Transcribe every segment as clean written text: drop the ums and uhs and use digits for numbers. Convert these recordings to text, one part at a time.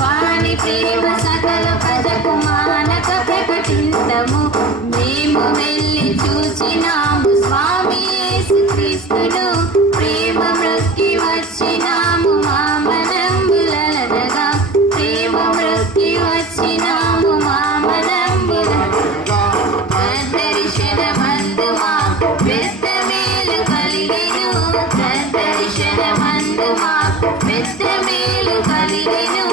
వాని ప్రేమ సకల ప్రజకు మానక ప్రకటింతము. మేము వెళ్ళి చూచినాము స్వామి యేసుక్రీస్తును, ప్రేమ మృక్కి వచ్చినాము మామనంబులనగా, ప్రేమ మృక్కి వచ్చినాము మామనంబులనగా. దర్శనమందు మాకు పెద్ద మేలు కలిగెను, దర్శనమందు మాకు పెద్ద మేలు కలిగెను.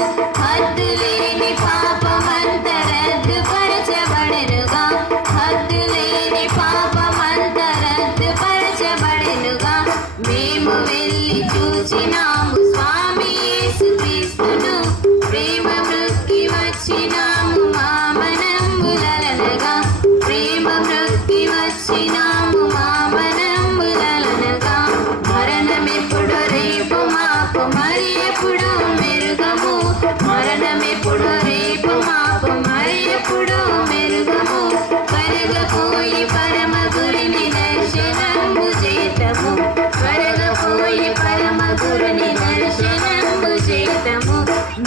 హద్దులేని పాపమంత రద్దుపరచబడెనుగా, హద్దులేని పాపమంత రద్దుపరచబడెనుగా. మేము వెళ్ళి చూచినాము స్వామి యేసుక్రీస్తును, ప్రేమ మృక్కి వచ్చినాము మామనంబులనగా, ప్రేమ మృక్కి వచ్చినాము మామనంబులనగా. మరణమెప్పుడు రేపు మాకు మరి ఎప్పుడు మెరుగము, మరణమెప్పుడు రేపు మాకు మరి ఎప్పుడు మెరుగము. కరగపోయి పరమ గురిని దర్శనంబు చేతము, కరగపోయి పరమ గురిని దర్శనంబు చేతము.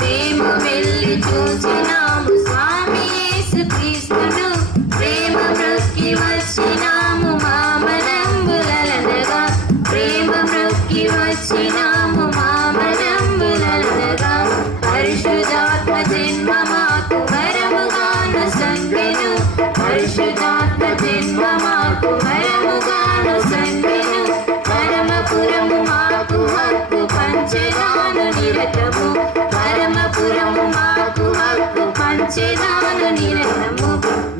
మేము వెళ్ళి చూచినాము స్వామి యేసుక్రీస్తును, ప్రేమ మృక్కి వచ్చినాము మామనంబులనగా, ప్రేమ మృక్కి వచ్చినాము మామనంబులనగా. పరిశుద్ధాత్మ జన్మ మాకు వరముగాను సంగెను, పరిశుద్ధాత్మ జన్మ మాకు వరముగాను సంగెను. పరమపురము మాకు హక్కు పంచెదాను నిరతము, పరమపురము మాకు హక్కు పంచెదాను నిరతము.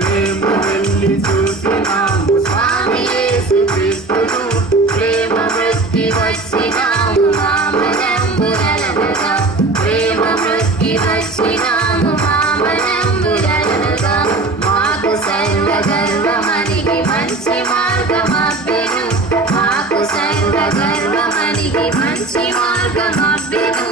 మేము వెళ్ళి చూసినాము స్వామి యేసుక్రీస్తును, ప్రేమ మృక్కి వచ్చినాము మామనంబులనగా, ప్రేమ మృక్కి వచ్చినాము మామనంబులనగా. మాకు సర్వగర్వమనిగి మంచి మార్గమబ్బెను, మాకు సర్వగర్వమనిగి మంచి మార్గమబ్బెను.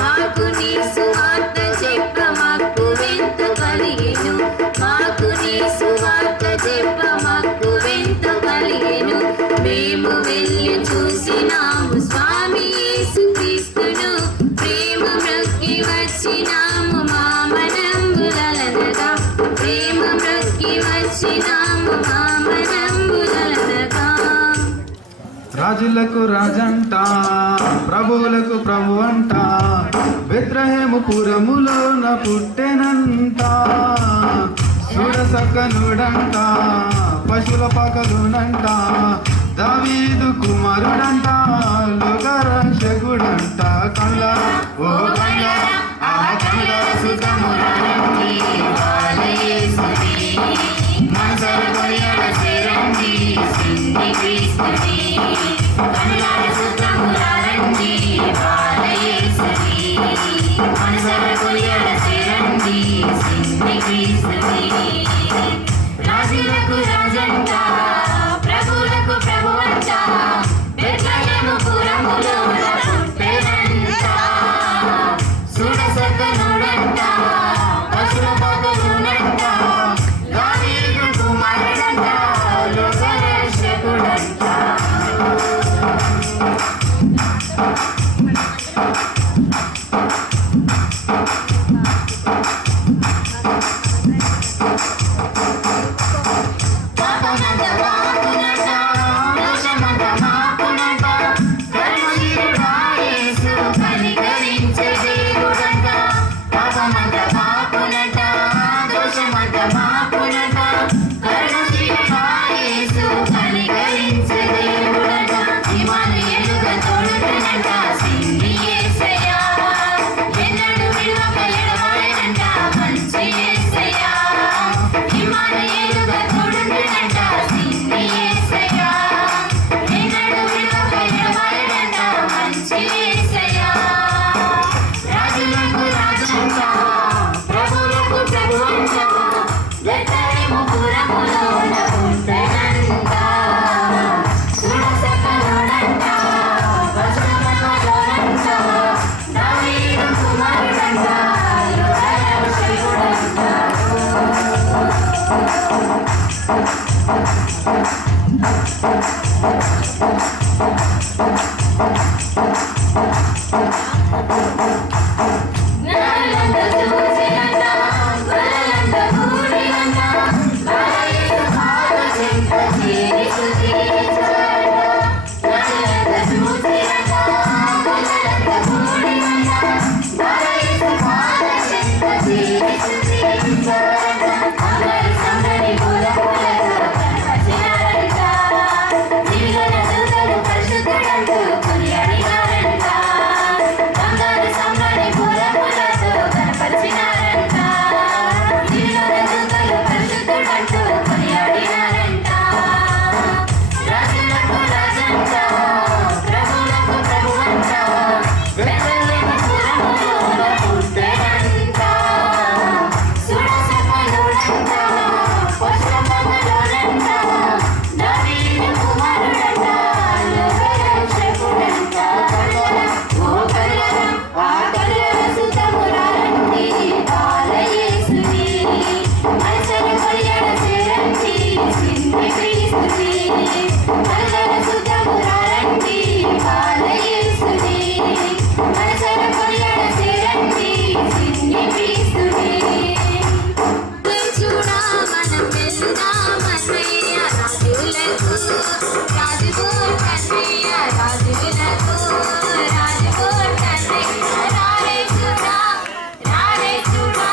మాకు నీ సువార్త చెప్ప మక్కువెంత కలిగెను, మాకు నీ సువార్త చెప్ప మక్కువెంత కలిగెను. మేము వెళ్ళి చూసినాము స్వామి యేసుక్రీస్తును, ప్రేమ మృక్కి వచ్చినాము మామనంబులనగా, ప్రేమ మృక్కి వచ్చినాము మామనంబులనగా. రాజులకు రాజంట, ప్రభువులకు ప్రభు అంట, బెత్లెహేము పురములోన పుట్టెనంట. చూడసక్కనుడంట, పశువుల పాకలునంట, దావీదు కుమారుడంట, లోకరక్షకుడంట. కళ్ళ ఓ కళ్ళ ఆ కళ్ళ సుతమురండి బాలయేసుని, మనసర కొనియడ చేరండి సిన్ని క్రీస్తుని. కళ్ళ సుతమురండి బాలయేసుని, మనసర కొనియడ చేరండి సిన్ని క్రీస్తుని. రాజులకు రాజంట, ప్రభువులకు ప్రభువంట, బెత్లెహేము పురములోన పుట్టెనంట. చూడసక్కనుడంట, పశువుల పాకలునంట, దావీదు కుమారుడంట, లోకరక్షకుడంట. పాపమంత మాపునంట, దోషమంత మాపునంట, కరుణశీలుడా యేసు కనికరించే దేవుడంట. పాపమంత మాపునంట, దోషమంత మాపునంట, కరుణశీలుడా యేసు కనికరించే దేవుడంట. ఇమ్మానుయేలుగా తోడుండునంట సిన్ని యేసయ్యా, ఎన్నడూ విడువక ఎడబాయనంట మంచి యేసయ్యా. ఇమ్మానుయేలుగా తోడుండునంట సిన్ని యేసయ్యా, ఎన్నడూ విడువక ఎడబాయనంట మంచి యేసయ్యా. రాజులకు రాజంట, ప్రభువులకు ప్రభువంట, బెత్లెహేము పురములోన పుట్టెనంట. చూడసక్కనుడంట, పశువుల పాకలునంట, దావీదు కుమారుడంట, లోకరక్షకుడంట. నరులంతా చూసినంత గొర్రెలంతా కూడినంత బలహీన పాద చెంత చేరి స్తుతించాడు. నరులంతా చూసినంత గొర్రెలంతా కూడినంత బలహీన పాద చెంత చేరి స్తుతించాడు. అందరి సందడి పూల పూలతో కనపరిచినారంట. దివిలోన దూతలు పరిశుద్ధుడంటూ కొనియాడినారంట. అందరి సందడి పూల పూలతో కనపరిచినారంట. దివిలోన దూతలు పరిశుద్ధుడంటూ కొనియాడినారంట. రాజులకు రాజంట ప్రభువులకు ప్రభువంట బెత్లెహేము పురములోన పుట్టెనంట. సురసకులుడంట పశుపములోనంట దావీదు కుమారుడంట లోకరక్షకుడంట. ఓ కల్లరా ఆ కల్లర సుతమురారండి బాలయేసుని అలసర కొయ్యడ చేరండి సిన్ని క్రీస్తుని. కల్లర సుతమురారండి బాలయేసుని అలసర కొయ్యడ చేరండి సిన్ని క్రీస్తుని. చూడా మనం వెళ్దామన్నయ్య రాజులకు రాజుకోట అన్నయ్య రాజులకు రాజుకోట అన్నయ్య రారే చూడా రారే చూడా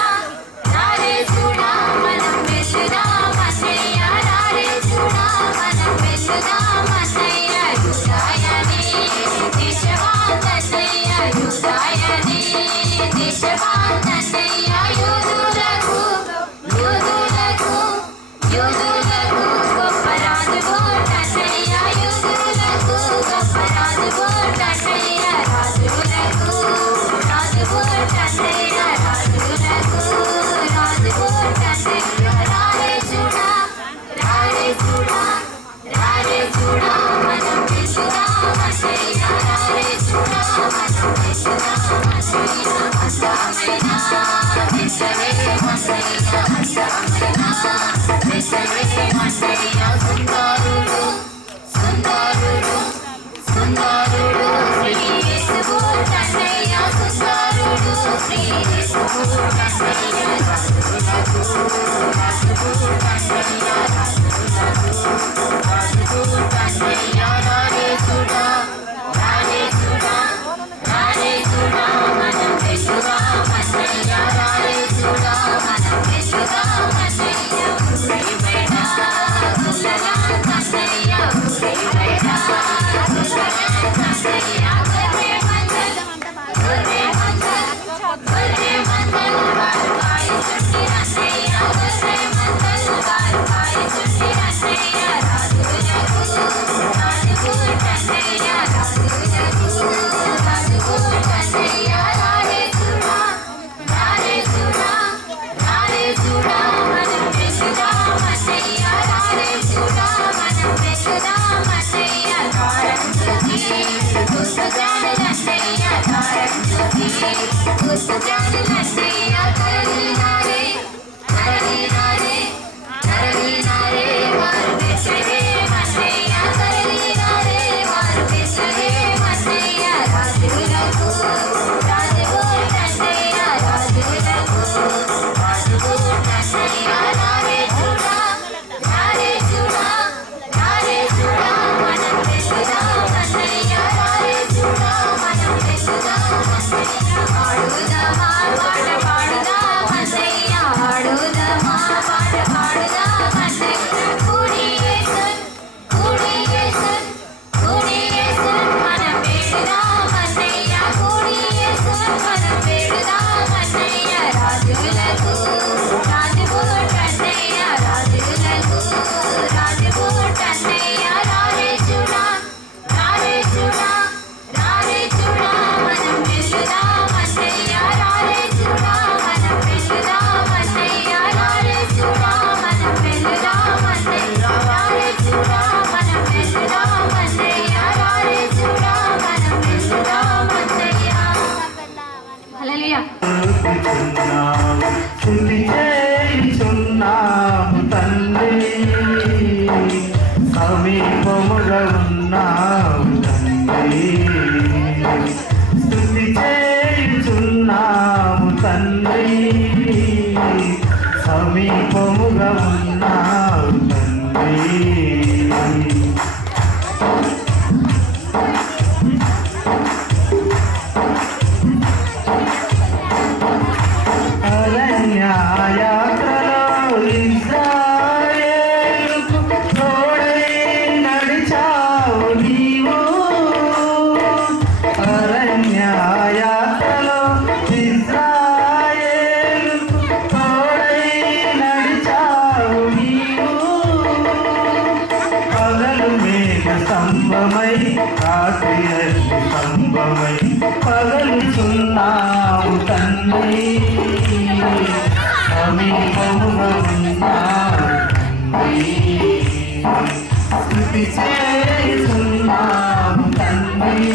రారే చూడా మనం వెళ్దామన్నయ్య రారే చూడా మనం వెళ్దామన్నయ్య యూదాయనే దేశవాంతన్నయ్య యూదాయనే దేశవాంతన్నయ్య యూదులకు యూదులకు యూదులకు గొప్ప రాజుకోటన్నయ్య యూదులకు గొప్ప రాజుకోటన్నయ్య రాజులకు రాజుకోటన్నయ్య రాజులకు రాజుకోటన్నయ్య రారే చూడా రారే చూడా రారే చూడా మనం వెళ్దామన్నయ్య రారే చూడా మనం వెళ్దామన్నయ్య అందమైన బెత్లెహేమన్నయ్య అందమైన బెత్లెహేమన్నయ్య సుందరుడు సుందరుడు సుందరుడు శ్రీ యేసు పుట్టన్నయ్య సుందరుడు శ్రీ యేసు పుట్టన్నయ్య రాజులకు రాజుపుట్టన్నయ్య రాజుపుట్టన్నయ్య రారే చూడా రారే చూడా రారే చూడా మనం వెళ్దామన్నయ్య రారే చూడా మనం వెళ్దామన్నయ్య ఊరి బయట గుల్లగాంతన్నయ్య ఊరి బయట గుల్లగాంతన్నయ్య గొర్రె మందలు వారు కాయ చుట్టిరన్నయ్య గొర్రె మందలు వారు కాయ చుట్టిరన్నయ్య రాజులకు రాజుకుంటన్నయ్య రాజులకు రాజుకుంటన్నయ్య రారే చూడా రారే చూడా రారే చూడా మనం వెళ్దామన్నయ్య రారే చూడా మనం వెళ్దామన్నయ్య దారం చూసి గుర్తు జాడలన్నయ్య దారం చూసి గుర్తు జాడలన్నయ్య తరలినారే తరలినారే తరలినారే వారు బెత్లెహేమన్నయ్య తరలినారే వారు బెత్లెహేమన్నయ్య రాజులకు రాజుకోటన్నయ్య రాజులకు రాజుకోటన్నయ్య రారే చూడా రారే చూడా రారే చూడా మనం వెళ్దామన్నయ్య రారే చూడా మనం వెళ్దామన్నయ్య ఆడుదామా పాట పాడుదామన్నయ్య ఆడుదామా పాట పాడుదామన్నయ్య కూడి యేసున్ కూడి యేసున్ కూడి యేసున్ మనం వేడుదామన్నయ్య కూడి యేసున్ మనం వేడుదామన్నయ్య రాజులకు రాజుకోటన్నయ్య రాజులకు రాజుకోటన్నయ్య రారే చూడా రారే చూడా రారే చూడా మనం వెళ్దామన్నయ్య రారే చూడా మనం వెళ్దామన్నయ్య రారే చూడా మనం వెళ్దామన్నయ్య రారే చూడా మనం వెళ్దామన్నయ్య రారే చూడా మనం వెళ్దామన్నయ్య హల్లెలూయా. స్తుతి చేయుచున్నాము తండ్రి సమీపముగా ఉన్నావు తండ్రి స్తుతి చేయుచున్నాము తండ్రి సమీపముగా ఉన్నావు తండ్రి అరణ్యయాత్రలో ఇశ్రాయేలుకు తోడై నడిచావు నీవు అరణ్యయాత్రలో ఇశ్రాయేలుకు తోడై నడిచావు నీవు పగలు మేఘ స్తంభమై రాత్రి అగ్ని స్తంభమై పగలుచున్నావు తండ్రి సమీపముగా ఉన్నావు తండ్రి స్తుతి చేస్తున్నావు తండ్రి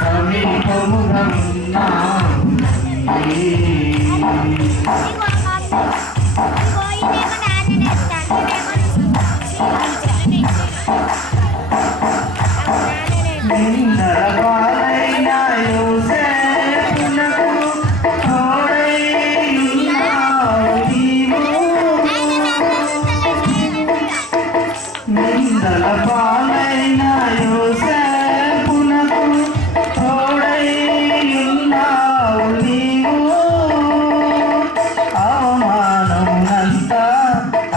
సమీపముగా ఉన్నావు తండ్రి నిందల పాలైన యోసేపునకు తోడై ఉన్నావు నీవు నిందల పాలైన యోసేపునకు తోడై ఉన్నావు నీవు అవమానమునంతా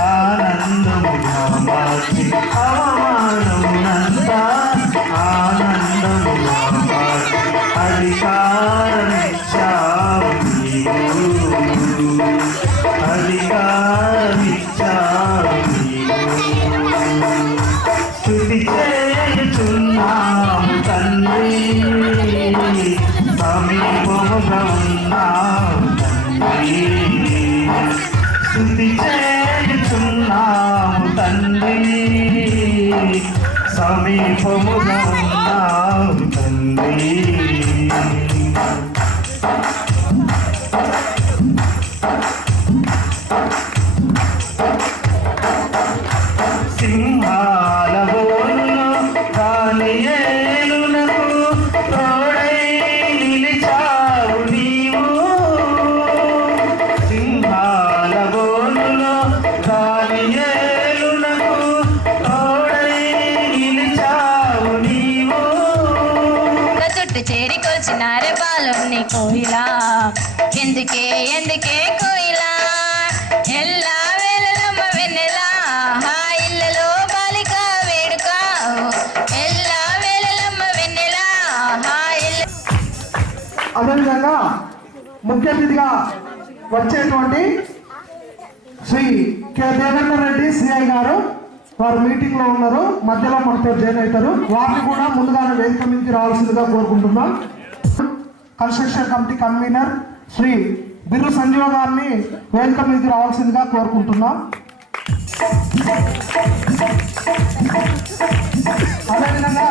ఆనందముగా మార్చి అవమానమునంతా ఆనందముగా మార్చి అధికారమిచ్చావు నీవు అధికారమిచ్చావు నీవు స్తుతి చేయుచున్నాము తండ్రి సమీపముగా ఉన్నావు తండ్రి స్తుతి చేయుచున్నాము తండ్రి సమీపముగా ఉన్నావు తండ్రి సింహాల బోనులో దానియేలునకు తోడై నిలిచావు నీవు సింహాల బోనులో దానియేలునకు తోడై నిలిచావు నీవు చుట్టు చేరికొచ్చినారే బాలుని కోయిలా ఎందుకే ఎందుకే కోయిలా ఎల్లా వేళలమ్మ వెన్నెలా హా ఇళ్ళలో బాలిక వేడుక ఎల్లా వేళలమ్మ వెన్నెలా హా ఇళ్ళ అదేవిధంగా ముఖ్య అతిథిగా వచ్చేటువంటి శ్రీ కె దేవేంద్ర రెడ్డి సిఐ గారు వారు మీటింగ్ లో ఉన్నారు, మధ్యలో మనతో జాయిన్ అవుతారు. వారిని కూడా ముందుగానే వేదిక నుంచి రావాల్సిందిగా కోరుకుంటున్నాం. Construction committee convener Shri Birru Sanjeeva గారిని వేదిక మీదకి రావాల్సిందిగా కోరుకుంటున్నాం. అదేవిధంగా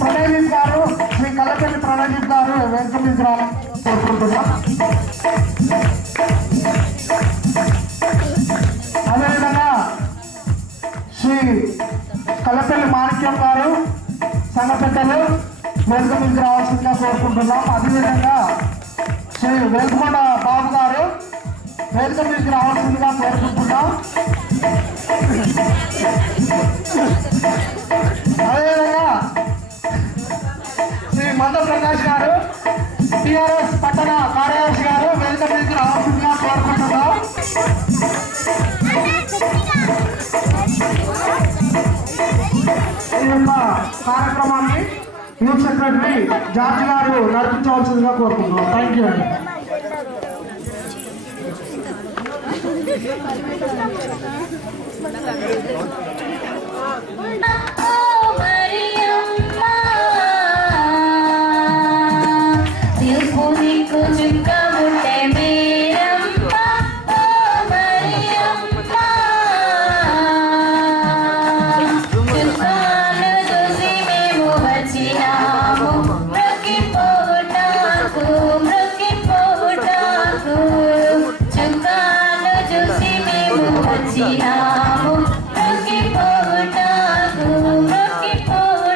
ప్రణయదీప్ గారు శ్రీ కల్లపల్లి ప్రణయదీప్ గారు వేదిక మీదకి రావాలని కోరుకుంటున్నాం. అదేవిధంగా శ్రీ కల్లపల్లి మాణిక్యం గారు సంఘ పెద్దలు వేదిక మీదకి రావాల్సిందిగా కోరుకుంటున్నాం. అదేవిధంగా శ్రీ వేల్కొండ బాబు గారు వేదిక మీదకి రావాల్సిందిగా కోరుకుంటున్నాం. అదేవిధంగా శ్రీ మంద ప్రకాష్ గారు టిఆర్ఎస్ పట్టణ కార్యదర్శి గారు వేదిక మీదకి రావాల్సిందిగా కోరుకుంటున్నాం. ఈ యొక్క కార్యక్రమాన్ని యూత్ సెక్రటరీ జార్జ్ గారు నడిపించవలసిందిగా కోరుకుంటున్నాం. థ్యాంక్ యూ అండి. వచ్చినాము మొక్కిపోవుటకు మొక్కిపోవుటకు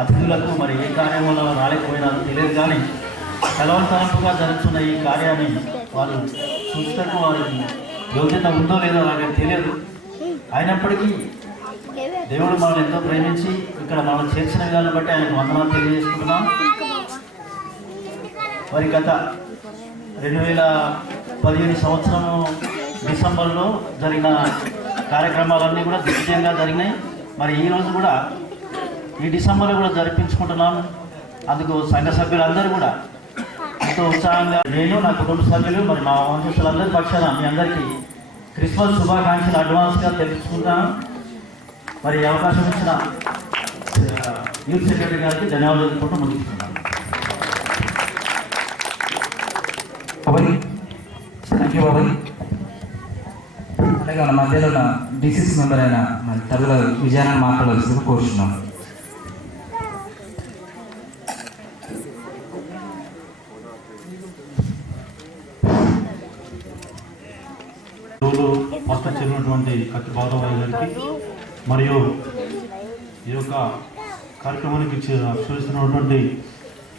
అతిథులకు మరి ఏ కార్యం వల్ల రాలేకపోయినా తెలియదు, కానీ కలవరతరంపుగా జరుగుతున్న ఈ కార్యాన్ని వాళ్ళు చూస్తూ వారికి యోగ్యత ఉందో లేదో నాకు తెలియదు. అయినప్పటికీ దేవుడు మనల్ని ఎంతో ప్రేమించి ఇక్కడ మనం చేర్చిన విధానం బట్టి ఆయనకు వందనాలు తెలియజేసుకుంటున్నాం. మరి గత 2015 సంవత్సరము డిసెంబర్లో జరిగిన కార్యక్రమాలన్నీ కూడా దిగ్విజయంగా జరిగినాయి. మరి ఈరోజు కూడా ఈ డిసెంబర్లో కూడా జరిపించుకుంటున్నాం. అందుకు సంఘ సభ్యులందరూ కూడా ఎంతో ఉత్సాహంగా, నేను నా కుటుంబ సభ్యులు మరి మా వంశస్థులందరి పక్షాన మీ అందరికీ క్రిస్మస్ శుభాకాంక్షలు అడ్వాన్స్గా తెలుసుకుంటాను. మరి ఈ అవకాశం ఇచ్చిన యూత్ సెక్రటరీ గారికి ధన్యవాదాలు తెలుపుకుంటూ ముగిస్తున్నాను. థ్యాంక్ యూ బాబాయ్. అలాగే మన మధ్యలో ఉన్న డిసిసి మెంబర్ అయిన మన తల్లుల విజయాన్ని మాట్లాడాల్సిందిగా కోరుతున్నాం. రోజు ఫస్ట్ చెందినటువంటి కత్తి బాలరావు గారికి మరియు ఈ యొక్క కార్యక్రమానికి చూస్తున్నటువంటి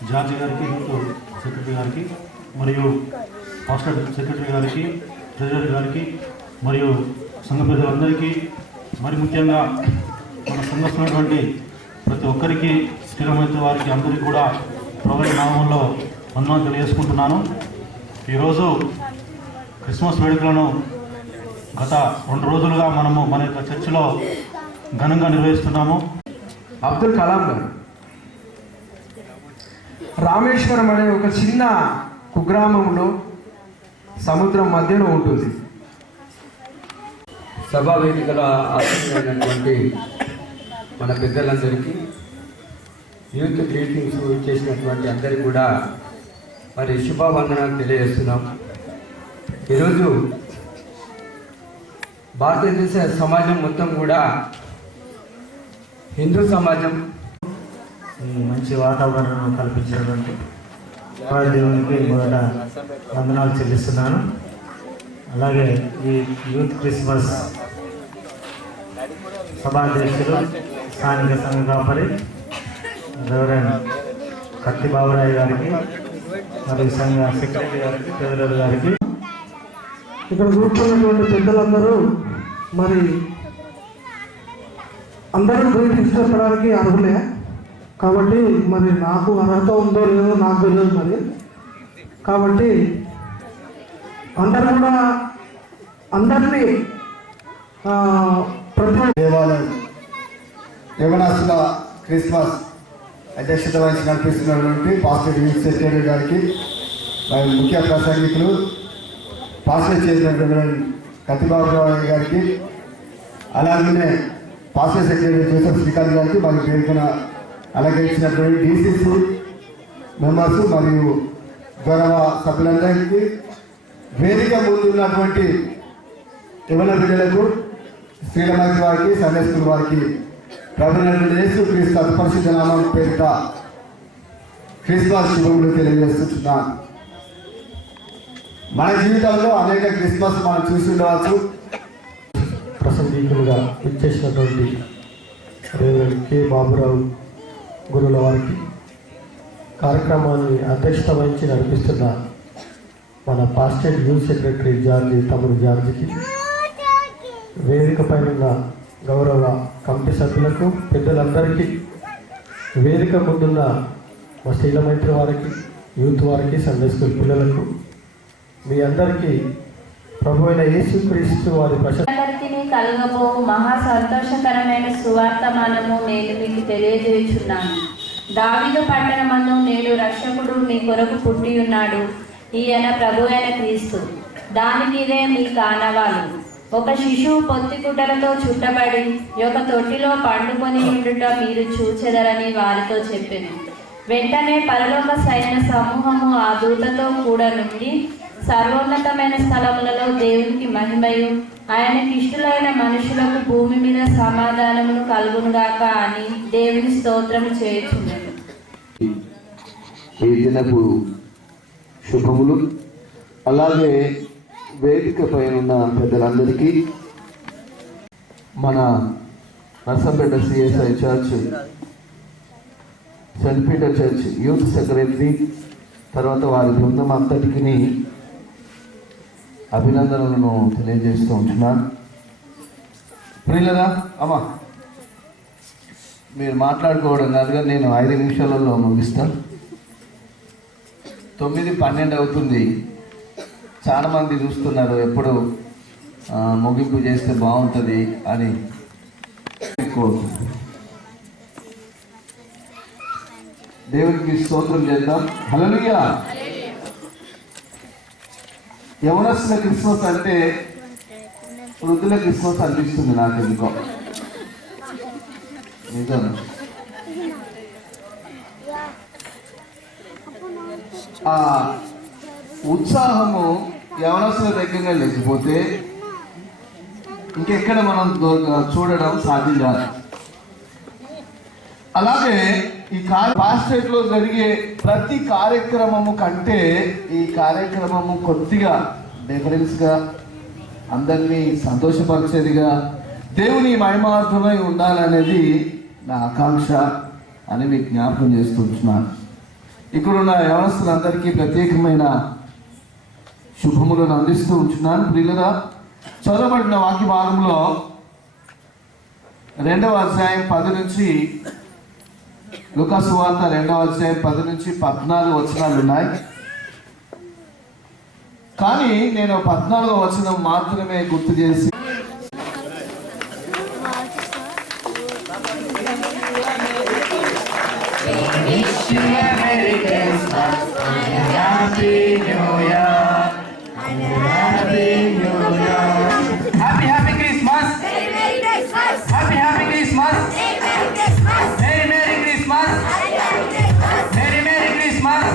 జార్జి గారికి, యూత్ సెక్రటరీ గారికి, మరియు హాస్టల్ సెక్రటరీ గారికి, ట్రెజరర్ గారికి, మరియు సంఘ ప్రజలందరికీ, మరి ముఖ్యంగా మన సంఘస్తున్నటువంటి ప్రతి ఒక్కరికి, స్థిరమైన వారికి అందరికీ కూడా ప్రభువు నామంలో వందనాలు తెలియజేసుకుంటున్నాను. ఈరోజు క్రిస్మస్ వేడుకలను గత 2 రోజులుగా మనము మన యొక్క చర్చిలో ఘనంగా నిర్వహిస్తున్నాము. అబ్దుల్ కలాం గారు రామేశ్వరం అనే ఒక చిన్న కుగ్రామంలో సముద్రం మధ్యలో ఉంటుంది. సభా వేదికలో ఆసక్తిమైనటువంటి మన పెద్దలందరికీ, యూత్ గ్రీటింగ్స్ చేసినటువంటి అందరికీ కూడా మరి శుభావందనాలు తెలియజేస్తున్నాం. ఈరోజు భారతదేశ సమాజం మొత్తం కూడా, హిందూ సమాజం మంచి వాతావరణం కల్పించినటువంటి దేవునికి మొదట వందనాలు చెల్లిస్తున్నాను. అలాగే ఈ యూత్ క్రిస్మస్ సభాధ్యక్షులు, స్థానిక సంఘ కాపరి రెవరెండ్ కత్తి బాబురాయ్ గారికి, మరియు సంఘ సెక్రటరీ గారికి, ట్రెజరర్ గారికి, ఇక్కడ కూర్చున్నటువంటి పెద్దలందరూ మరి అందరూ గ్రీటింగ్స్ చెప్పడానికి అర్హులే. కాబట్టి మరి నాకు అర్హత ఉందో లేదో నాకు తెలియదు మరి. కాబట్టి అందరూ కూడా అందరినీ ప్రతి దేవాలయం యవనస్తుల క్రిస్మస్ అధ్యక్షత వహించి నడిపిస్తున్నటువంటి పాస్టర్ యూత్ సెక్రటరీ గారికి, మరి ముఖ్య ప్రసంగికులు పాస్టర్ చైర్మన్ కత్తిబాబురావు గారికి, అలాగే పాస్టర్ సెక్రటరీ జోసెఫ్ శ్రీకాంత్ గారికి, మరియు వేదికన అలంకరించినటువంటి డిసిసి మెంబర్స్ మరియు గౌరవ సభ్యులందరికీ, వేదిక ముందున్నటువంటి యవన బిడ్డలకు, స్త్రీల మంచి వారికి, సండే స్కూల్ వారికి ప్రభుత్వ యేసు క్రీస్తు అతిపరిశుద్ధ నామం పేరిట క్రిస్మస్ శుభములు తెలియజేస్తున్నాను. మన జీవితంలో అనేక క్రిస్మస్ మనం చూసి ఉండవచ్చు. ప్రసంగికులుగా ఇచ్చేసినటువంటి రెవరెండ్ కె బాబురావు గురుల వారికి, కార్యక్రమాన్ని అధ్యక్షత వహించి నడిపిస్తున్న మన పాస్టర్ యూత్ సెక్రటరీ జార్జి తమ్ముడు జార్జికి, వేదిక పైన గౌరవ కమిటీ సభ్యులకు, పెద్దలందరికీ, వేదిక ముందున్న మా శ్రీలమైత్రి వారికి, యూత్ వారికి, సండే స్కూల్ పిల్లలకు, మీ అందరికీ ప్రభు అయిన యేసుక్రీస్తు వారి అందరికీ కలుగబో మహా సంతోషకరమైన సువార్తమానము నేను మీకు తెలియజేయుచున్నాను. దావీదు పట్టణమందు నేడు రక్షకుడు మీ కొరకు పుట్టి ఉన్నాడు. ఈయన ప్రభు అయిన క్రీస్తు. దానికి ఇదే మీ కానవాలు. ఒక శిశువు పొత్తిగుడ్డలతో చుట్టబడి ఒక తొట్టిలో పండుకొని ఉండుట మీరు చూచెదరని వారితో చెప్పెను. వెంటనే పరలోక సైన్య సమూహము ఆ దూతతో కూడా నుండి సర్వోన్నతమైన స్థలములలో దేవునికి మహిమయు, ఆయనకి ఇష్టలైన మనుషులకు భూమి మీద సమాధానమును కలుగునుగాక అని దేవుని స్తోత్రము చేయుచున్నాడు. ఈ దినపు శుభములు. అలాగే వేదిక పైన ఉన్న పెద్దలందరికీ, మన Narsampet CSI church Saint Peter church youth secretary, తర్వాత వారి బృందం అంతటికి అభినందనలను తెలియజేస్తూ ఉంటున్నాను. ప్రియులరా, అమ్మా మీరు మాట్లాడుకోవడం కాదుగా, నేను 5 నిమిషాలలో ముగిస్తాను. 9:12 అవుతుంది. చాలా మంది చూస్తున్నారు ఎప్పుడు ముగింపు చేస్తే బాగుంటుంది అని కోరుతున్నాను. దేవునికి స్తోత్రం చేద్దాం. హల్లెలూయా. యవనస్తుల క్రిస్మస్ అంటే వృద్ధుల క్రిస్మస్ అనిపిస్తుంది నాకు ఎందుకో. నిజం. ఆ ఉత్సాహము యవనస్తుల దగ్గరనే లేకపోతే ఇంకెక్కడ మనం చూడడం సాధ్యం కాదు. అలాగే ఈ పాస్టేట్ లో జరిగే ప్రతి కార్యక్రమము కంటే ఈ కార్యక్రమము కొద్దిగా డిఫరెన్స్ గా, అందరినీ సంతోషపరిచేదిగా, దేవుని మహిమార్థమై ఉండాలనేది నా ఆకాంక్ష అని మీకు జ్ఞాపకం చేస్తున్నాను. ఇక్కడున్న యవనస్తులందరికీ ప్రత్యేకమైన శుభములను అందిస్తూ ఉంటున్నాను. ప్రియులరా, చదవబడిన వాక్య భాగంలో 2వ అధ్యాయం 10 నుంచి, లూకా సువార్త 2వ అధ్యాయం 10 నుంచి 14 వచనాలు ఉన్నాయి. కానీ నేను 14వ వచనం మాత్రమే గుర్తు చేసి Happy Christmas. Happy Christmas. Merry Christmas. Merry Christmas.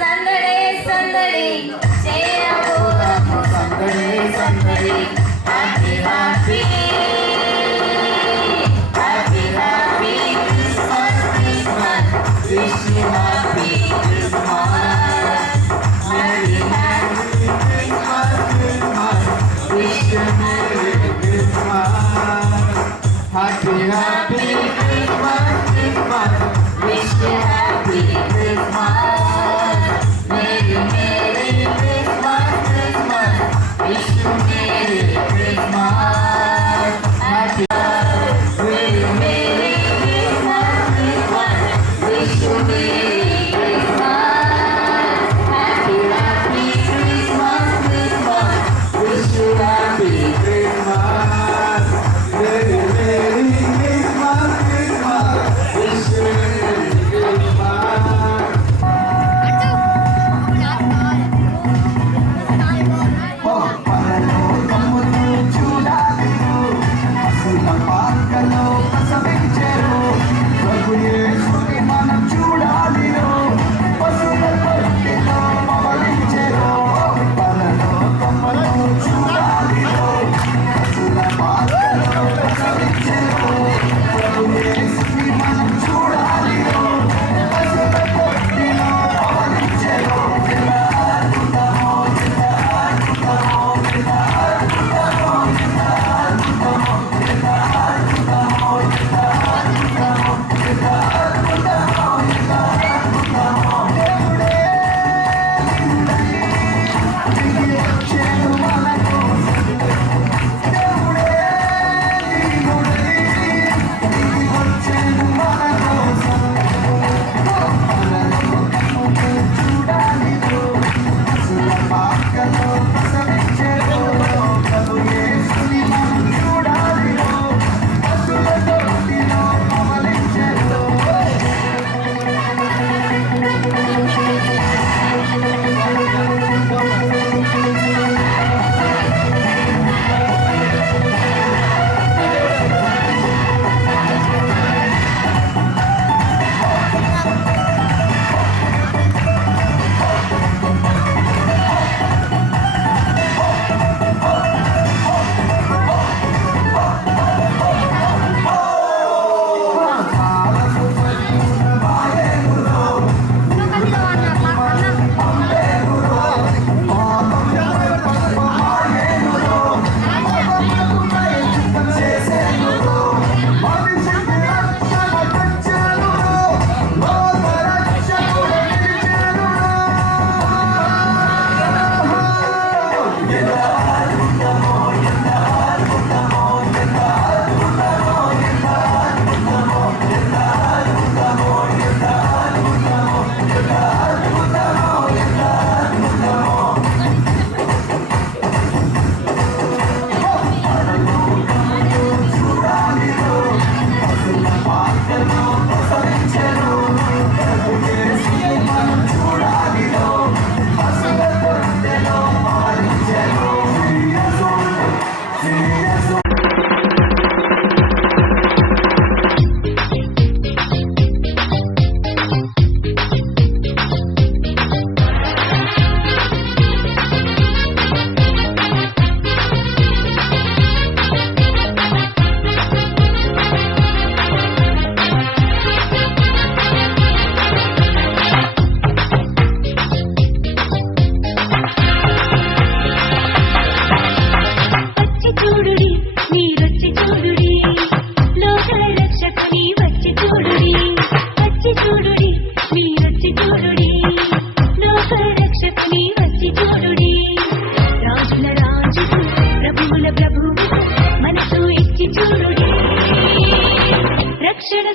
సందడి సందడి చేయబోము సందడి సందడి happy happy happy happy Christmas Christmas wish you happy Christmas merry happy Christmas Christmas wish you merry Christmas happy happy Christmas Christmas wish you happy Christmas Merry Merry Christmas Christmas Wish you Merry Christmas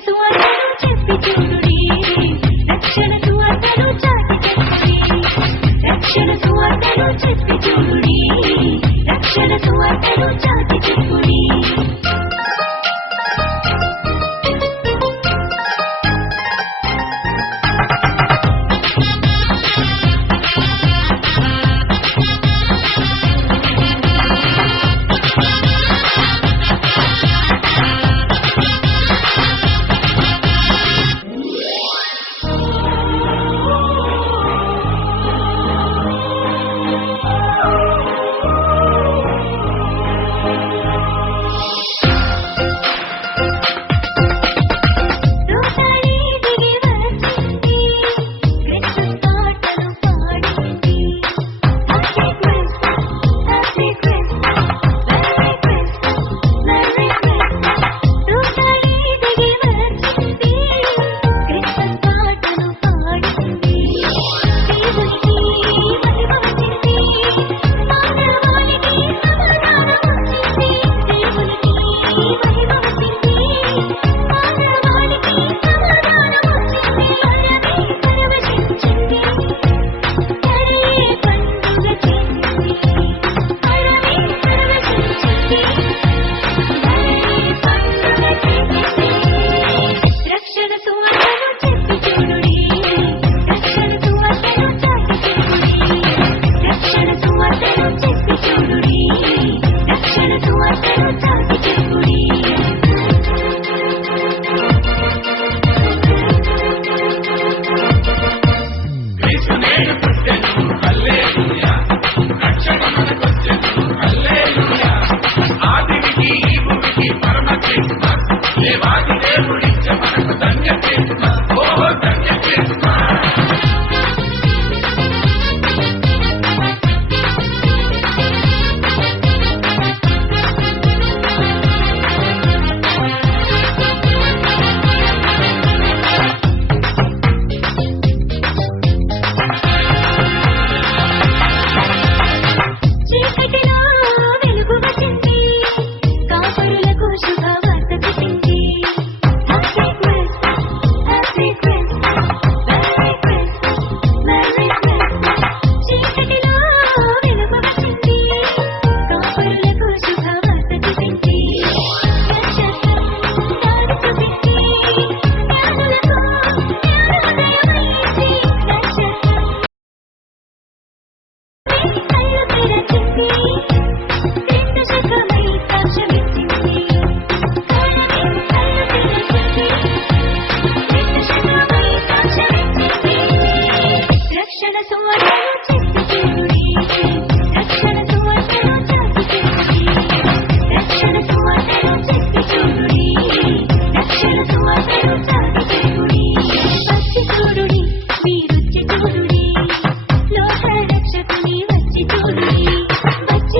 సువార్తను చెప్పి చూడుడి రక్షణ సువార్తను చాటి చెప్పుడి రక్షణ సువార్తను చెప్పి చూడుడి రక్షణ సువార్తను చాటి చెప్పుడి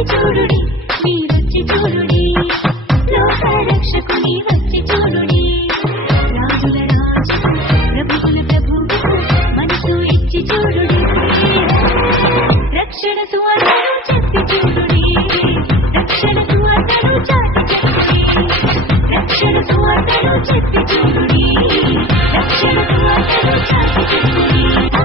చూడుడి మీరొచ్చి చూడుడి లోక రక్షకుని వచ్చి చూడుడి రాజుల రాజు ప్రభువుల ప్రభువు మనసు ఇచ్చి చూడుడి రక్షణ సువార్తను చెప్పి చూడుడి రక్షణ సువార్తను చాటి చూడుడి రక్షణ సువార్తను చెప్పి చూడుడి రక్షణ సువార్తను చాటి చూడుడి